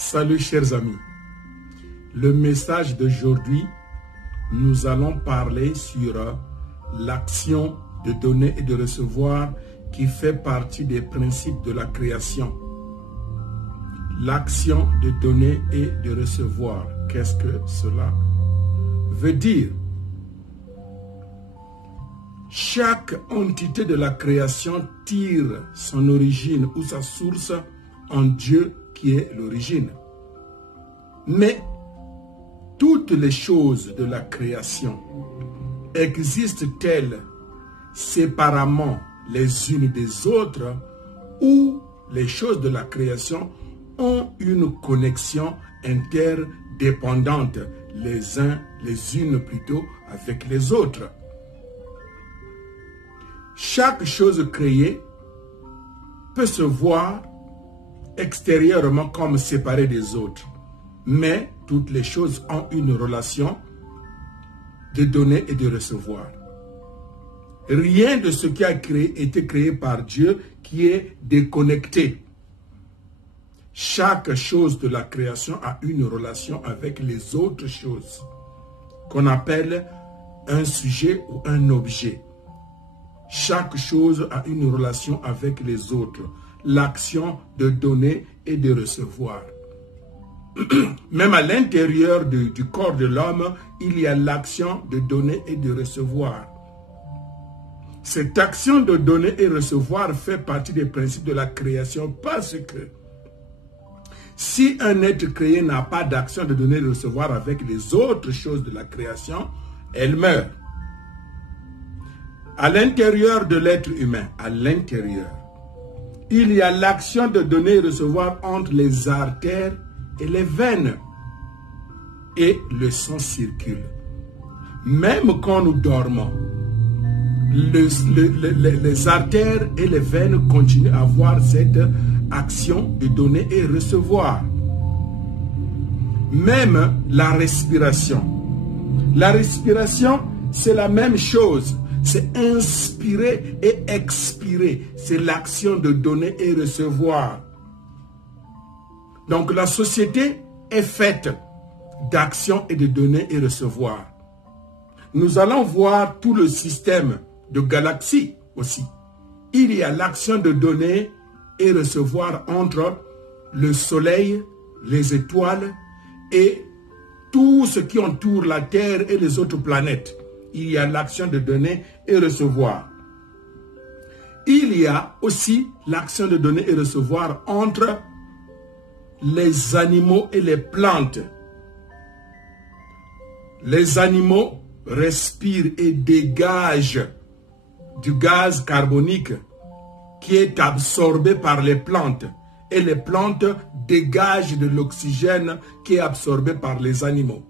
Salut chers amis, le message d'aujourd'hui, nous allons parler sur l'action de donner et de recevoir qui fait partie des principes de la création. L'action de donner et de recevoir, qu'est-ce que cela veut dire? Chaque entité de la création tire son origine ou sa source en Dieu qui est l'origine. Mais toutes les choses de la création existent-elles séparément les unes des autres ou les choses de la création ont une connexion interdépendante les unes plutôt avec les autres? Chaque chose créée peut se voir extérieurement comme séparée des autres, mais toutes les choses ont une relation de donner et de recevoir. Rien de ce qui a été créé par Dieu qui est déconnecté. Chaque chose de la création a une relation avec les autres choses, qu'on appelle un sujet ou un objet. Chaque chose a une relation avec les autres. L'action de donner et de recevoir. Même à l'intérieur du corps de l'homme, il y a l'action de donner et de recevoir. Cette action de donner et recevoir fait partie des principes de la création parce que si un être créé n'a pas d'action de donner et de recevoir avec les autres choses de la création, elle meurt. À l'intérieur de l'être humain, à l'intérieur, il y a l'action de donner et recevoir entre les artères et les veines. Et le sang circule. Même quand nous dormons, les artères et les veines continuent à avoir cette action de donner et recevoir. Même la respiration. La respiration, c'est la même chose. C'est inspirer et expirer. C'est l'action de donner et recevoir. Donc la société est faite d'action et de donner et recevoir. Nous allons voir tout le système de galaxies aussi. Il y a l'action de donner et recevoir entre le soleil, les étoiles et tout ce qui entoure la Terre et les autres planètes. Il y a l'action de donner et recevoir. Il y a aussi l'action de donner et recevoir entre les animaux et les plantes. Les animaux respirent et dégagent du gaz carbonique qui est absorbé par les plantes. Et les plantes dégagent de l'oxygène qui est absorbé par les animaux.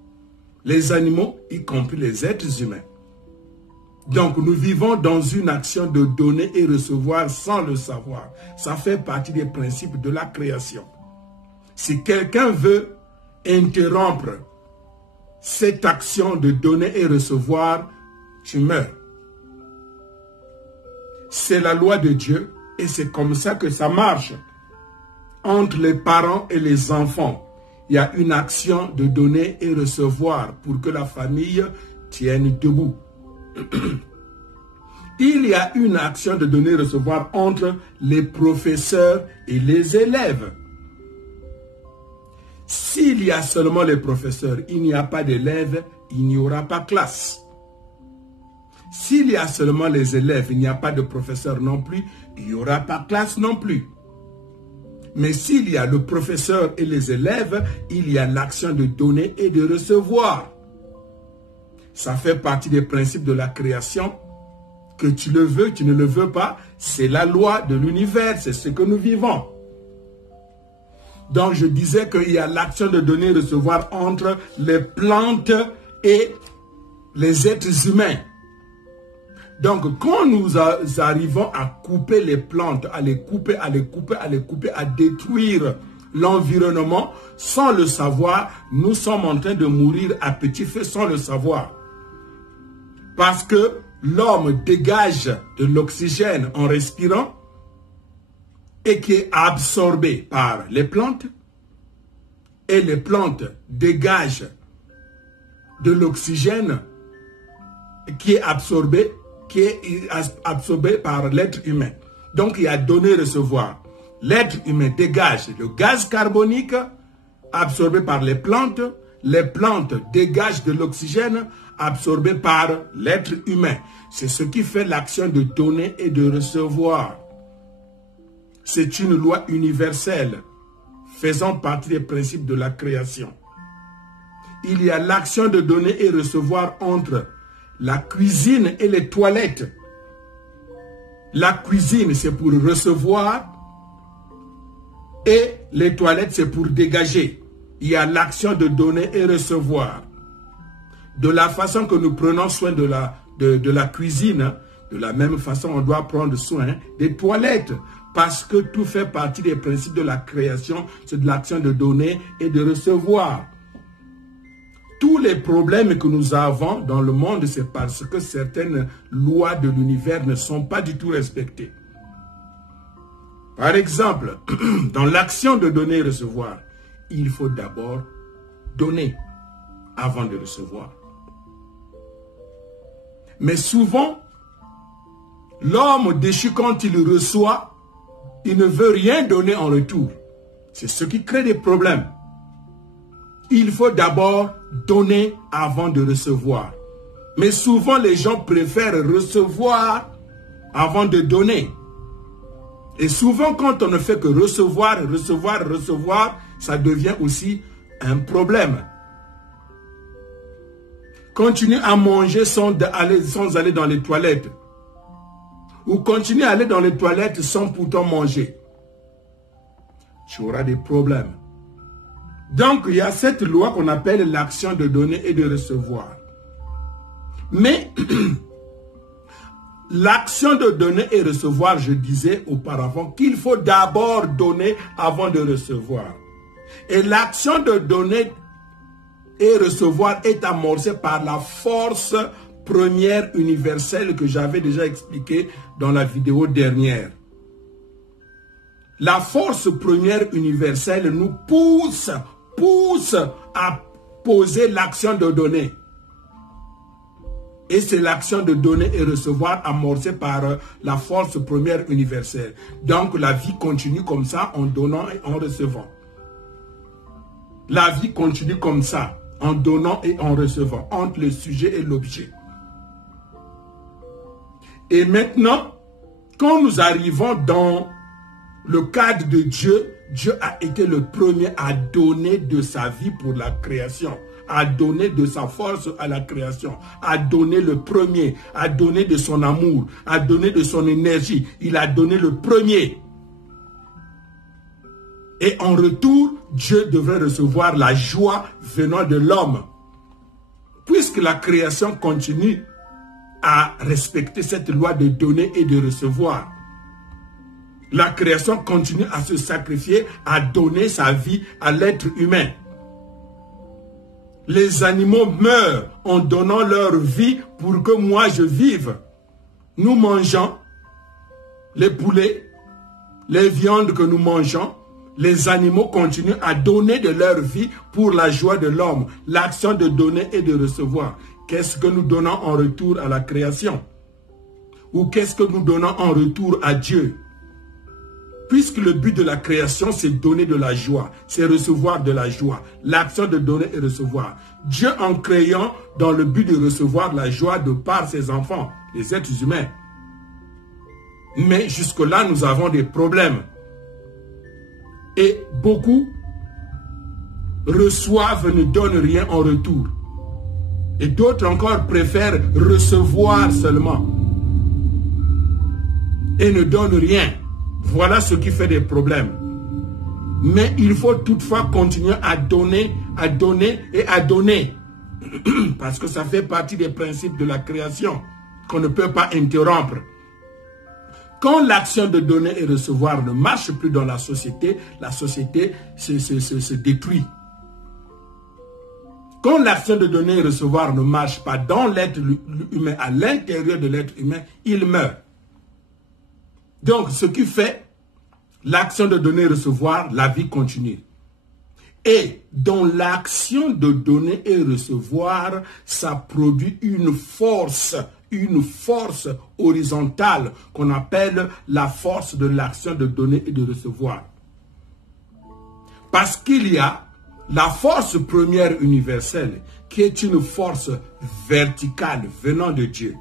Les animaux, y compris les êtres humains. Donc, nous vivons dans une action de donner et recevoir sans le savoir. Ça fait partie des principes de la création. Si quelqu'un veut interrompre cette action de donner et recevoir, tu meurs. C'est la loi de Dieu et c'est comme ça que ça marche. Entre les parents et les enfants, il y a une action de donner et recevoir pour que la famille tienne debout. Il y a une action de donner et recevoir entre les professeurs et les élèves. S'il y a seulement les professeurs, il n'y a pas d'élèves, il n'y aura pas classe. S'il y a seulement les élèves, il n'y a pas de professeurs non plus, il n'y aura pas classe non plus. Mais s'il y a le professeur et les élèves, il y a l'action de donner et de recevoir. Ça fait partie des principes de la création. Que tu le veux, tu ne le veux pas, c'est la loi de l'univers, c'est ce que nous vivons. Donc je disais qu'il y a l'action de donner et recevoir entre les plantes et les êtres humains. Donc quand nous arrivons à couper les plantes, à les couper, à détruire l'environnement, sans le savoir, nous sommes en train de mourir à petit feu sans le savoir. Parce que l'homme dégage de l'oxygène en respirant et qui est absorbé par les plantes. et les plantes dégagent de l'oxygène qui est absorbé par l'être humain. Donc, il y a donner-recevoir. L'être humain dégage le gaz carbonique absorbé par les plantes dégagent de l'oxygène absorbé par l'être humain. C'est ce qui fait l'action de donner et de recevoir. C'est une loi universelle faisant partie des principes de la création. Il y a l'action de donner et recevoir entre la cuisine et les toilettes. La cuisine, c'est pour recevoir et les toilettes, c'est pour dégager. Il y a l'action de donner et recevoir. De la façon que nous prenons soin de la cuisine, de la même façon, on doit prendre soin des toilettes. Parce que tout fait partie des principes de la création, c'est de l'action de donner et de recevoir. Tous les problèmes que nous avons dans le monde, c'est parce que certaines lois de l'univers ne sont pas du tout respectées. Par exemple, dans l'action de donner et recevoir, il faut d'abord donner avant de recevoir. Mais souvent, l'homme déchu, quand il reçoit, il ne veut rien donner en retour. C'est ce qui crée des problèmes. Il faut d'abord donner avant de recevoir. Mais souvent, les gens préfèrent recevoir avant de donner. Et souvent, quand on ne fait que recevoir, ça devient aussi un problème. Continue à manger sans aller dans les toilettes. Ou continue à aller dans les toilettes sans pourtant manger. Tu auras des problèmes. Donc, il y a cette loi qu'on appelle l'action de donner et de recevoir. Mais, l'action de donner et recevoir, je disais auparavant qu'il faut d'abord donner avant de recevoir. Et l'action de donner et recevoir est amorcée par la force première universelle que j'avais déjà expliqué dans la vidéo dernière. La force première universelle nous pousse à poser l'action de donner. Et c'est l'action de donner et recevoir amorcée par la force première universelle. Donc la vie continue comme ça en donnant et en recevant. La vie continue comme ça en donnant et en recevant entre le sujet et l'objet. Et maintenant, quand nous arrivons dans le cadre de Dieu, Dieu a été le premier à donner de sa vie pour la création, à donner de sa force à la création, à donner le premier, à donner de son amour, à donner de son énergie. Il a donné le premier. Et en retour, Dieu devrait recevoir la joie venant de l'homme. Puisque la création continue à respecter cette loi de donner et de recevoir. La création continue à se sacrifier, à donner sa vie à l'être humain. Les animaux meurent en donnant leur vie pour que moi je vive. Nous mangeons les poulets, les viandes que nous mangeons. Les animaux continuent à donner de leur vie pour la joie de l'homme. L'action de donner et de recevoir. Qu'est-ce que nous donnons en retour à la création? Ou qu'est-ce que nous donnons en retour à Dieu? Puisque le but de la création, c'est donner de la joie, c'est recevoir de la joie. L'action de donner et recevoir. Dieu en créant dans le but de recevoir la joie de par ses enfants, les êtres humains. Mais jusque-là, nous avons des problèmes. Et beaucoup reçoivent, ne donnent rien en retour. Et d'autres encore préfèrent recevoir seulement. Et ne donnent rien. Voilà ce qui fait des problèmes. Mais il faut toutefois continuer à donner et à donner. Parce que ça fait partie des principes de la création qu'on ne peut pas interrompre. Quand l'action de donner et recevoir ne marche plus dans la société se détruit. Quand l'action de donner et recevoir ne marche pas dans l'être humain, à l'intérieur de l'être humain, il meurt. Donc, ce qui fait l'action de donner et recevoir, la vie continue. et dont l'action de donner et recevoir, ça produit une force horizontale qu'on appelle la force de l'action de donner et de recevoir. Parce qu'il y a la force première universelle qui est une force verticale venant de Dieu.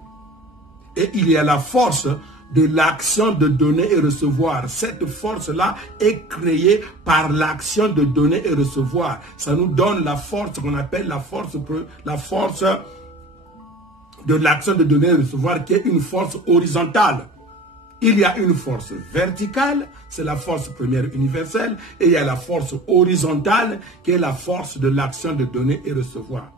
Et il y a la force de l'action de donner et recevoir. Cette force-là est créée par l'action de donner et recevoir. Ça nous donne la force qu'on appelle la force de l'action de donner et recevoir, qui est une force horizontale. Il y a une force verticale, c'est la force première universelle, et il y a la force horizontale, qui est la force de l'action de donner et recevoir.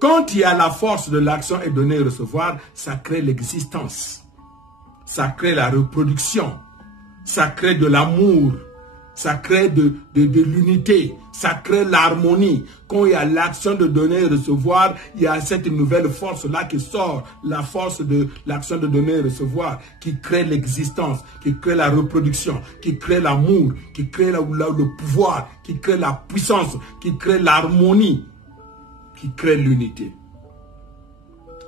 Quand il y a la force de l'action et donner et recevoir, ça crée l'existence. Ça crée la reproduction, ça crée de l'amour, ça crée de l'unité, ça crée l'harmonie. Quand il y a l'action de donner et recevoir, il y a cette nouvelle force-là qui sort, la force de l'action de donner et recevoir, qui crée l'existence, qui crée la reproduction, qui crée l'amour, qui crée le pouvoir, qui crée la puissance, qui crée l'harmonie, qui crée l'unité.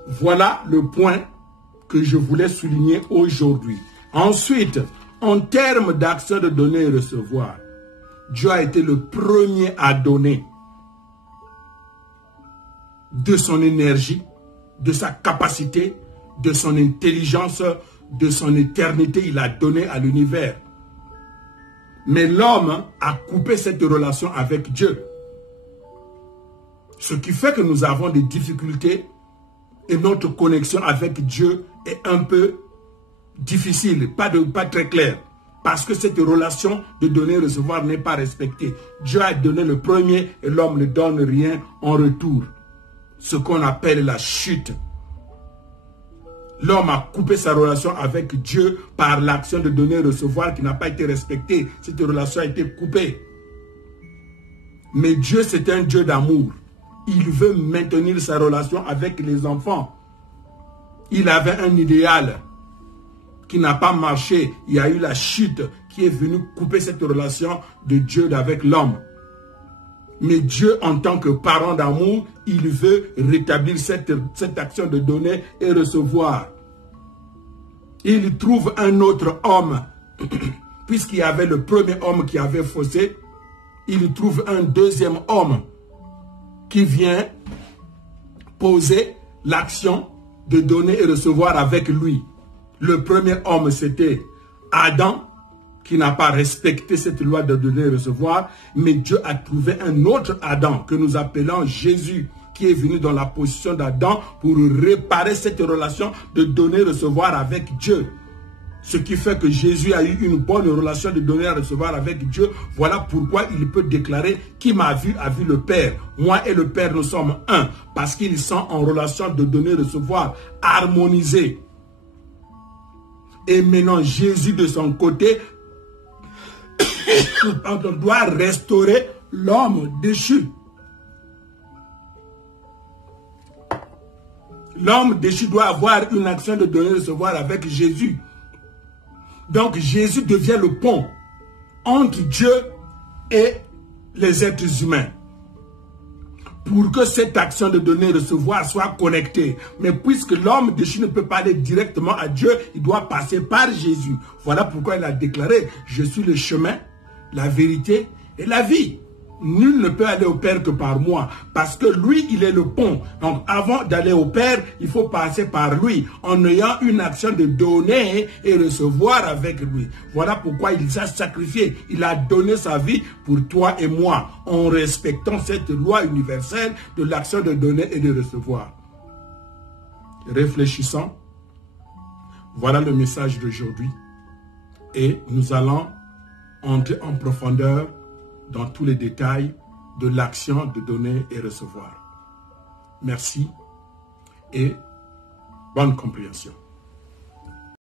Voilà le point que je voulais souligner aujourd'hui. Ensuite, en termes d'action de donner et recevoir, Dieu a été le premier à donner de son énergie, de sa capacité, de son intelligence, de son éternité. Il a donné à l'univers. Mais l'homme a coupé cette relation avec Dieu. Ce qui fait que nous avons des difficultés et notre connexion avec Dieu est un peu difficile, pas très claire. Parce que cette relation de donner et recevoir n'est pas respectée. Dieu a donné le premier et l'homme ne donne rien en retour. Ce qu'on appelle la chute. L'homme a coupé sa relation avec Dieu par l'action de donner et recevoir qui n'a pas été respectée. Cette relation a été coupée. Mais Dieu, c'est un Dieu d'amour. Il veut maintenir sa relation avec les enfants. Il avait un idéal qui n'a pas marché. Il y a eu la chute qui est venue couper cette relation de Dieu avec l'homme. Mais Dieu, en tant que parent d'amour, il veut rétablir cette action de donner et recevoir. Il trouve un autre homme, puisqu'il y avait le premier homme qui avait faussé, il trouve un deuxième homme qui vient poser l'action de donner et recevoir avec lui. Le premier homme, c'était Adam, qui n'a pas respecté cette loi de donner et recevoir, mais Dieu a trouvé un autre Adam, que nous appelons Jésus, qui est venu dans la position d'Adam pour réparer cette relation de donner et recevoir avec Dieu. Ce qui fait que Jésus a eu une bonne relation de donner et recevoir avec Dieu. Voilà pourquoi il peut déclarer « Qui m'a vu a vu le Père ». Moi et le Père, nous sommes un. Parce qu'ils sont en relation de donner et recevoir, harmonisés. Et maintenant, Jésus, de son côté, doit restaurer l'homme déchu. L'homme déchu doit avoir une action de donner et recevoir avec Jésus. Donc Jésus devient le pont entre Dieu et les êtres humains. Pour que cette action de donner et recevoir soit connectée. Mais puisque l'homme déchu ne peut pas aller directement à Dieu, il doit passer par Jésus. Voilà pourquoi il a déclaré « Je suis le chemin, la vérité et la vie ». Nul ne peut aller au Père que par moi, parce que lui, il est le pont. Donc, avant d'aller au Père, il faut passer par lui, en ayant une action de donner et recevoir avec lui. Voilà pourquoi il s'est sacrifié. Il a donné sa vie pour toi et moi, en respectant cette loi universelle de l'action de donner et de recevoir. Réfléchissons. Voilà le message d'aujourd'hui. Et nous allons entrer en profondeur dans tous les détails de l'action de donner et recevoir. Merci et bonne compréhension.